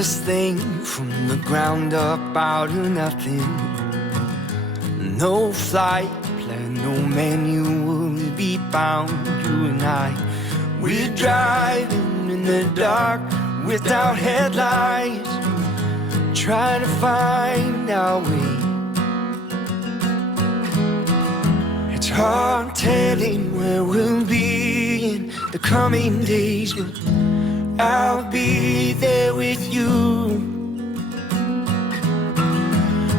this thing from the ground up out of nothing. No flight plan, no manual, we'll be bound, you and I. We're driving in the dark without headlights, trying to find our way. It's hard telling where we'll be in the coming days, but I'll be there with you.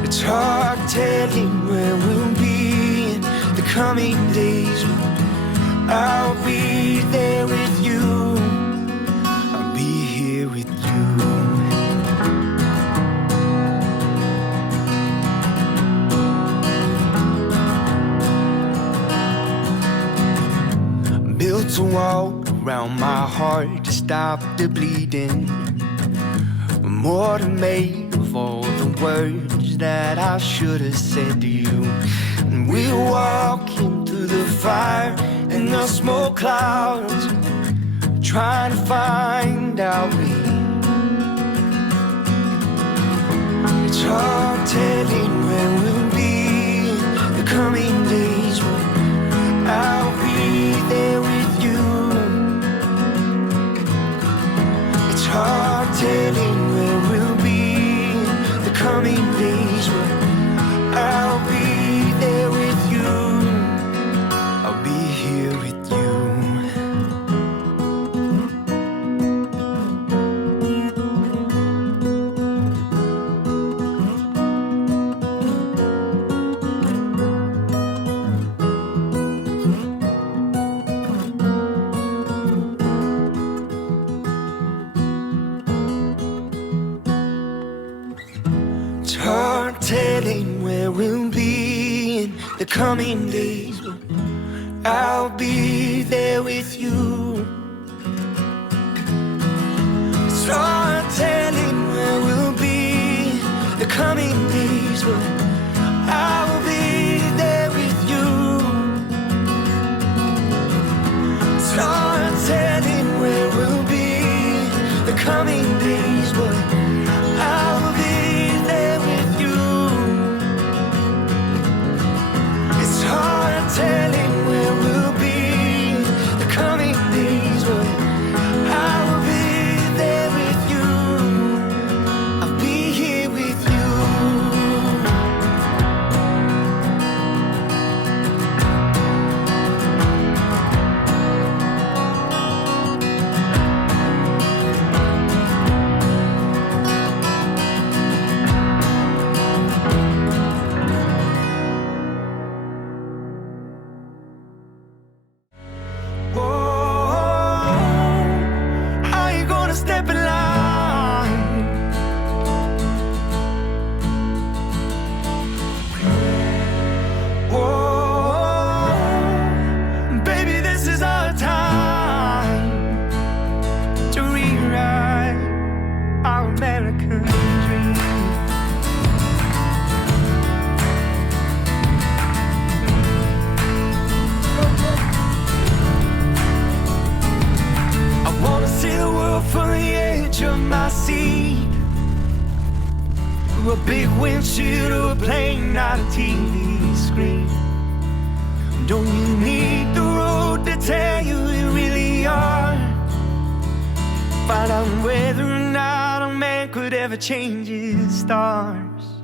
It's hard telling where we'll be in the coming days, but I'll be there with you. I'll be here with you. Built a wall around my heart to stop the bleeding. More than made of all the words that I should have said to you. And we're walking through the fire and the smoke clouds, trying to find our way. It's hard telling where we'll be in the coming days, but I'll be there with you. It's hard telling where we'll be in the coming days, but I'll be there with you. I'll be here with you. It's hard telling where we'll be in the coming days, but I'll be there with you. It's hard telling where we'll be in the coming days, but I'll be there with you. It's hard telling where we'll be in the coming days, but I'll be there with you. It's hard telling where we'll be the coming days, but I'll be there with you. I'll be here with you. Step in line. Whoa, baby, this is our time to rewrite our American dream. I wanna see the world from the edge of my seat, through a big windshield or a plane, not a TV screen. Don't you need the road to tell you who you really are? Find out whether or not a man could ever change his stars.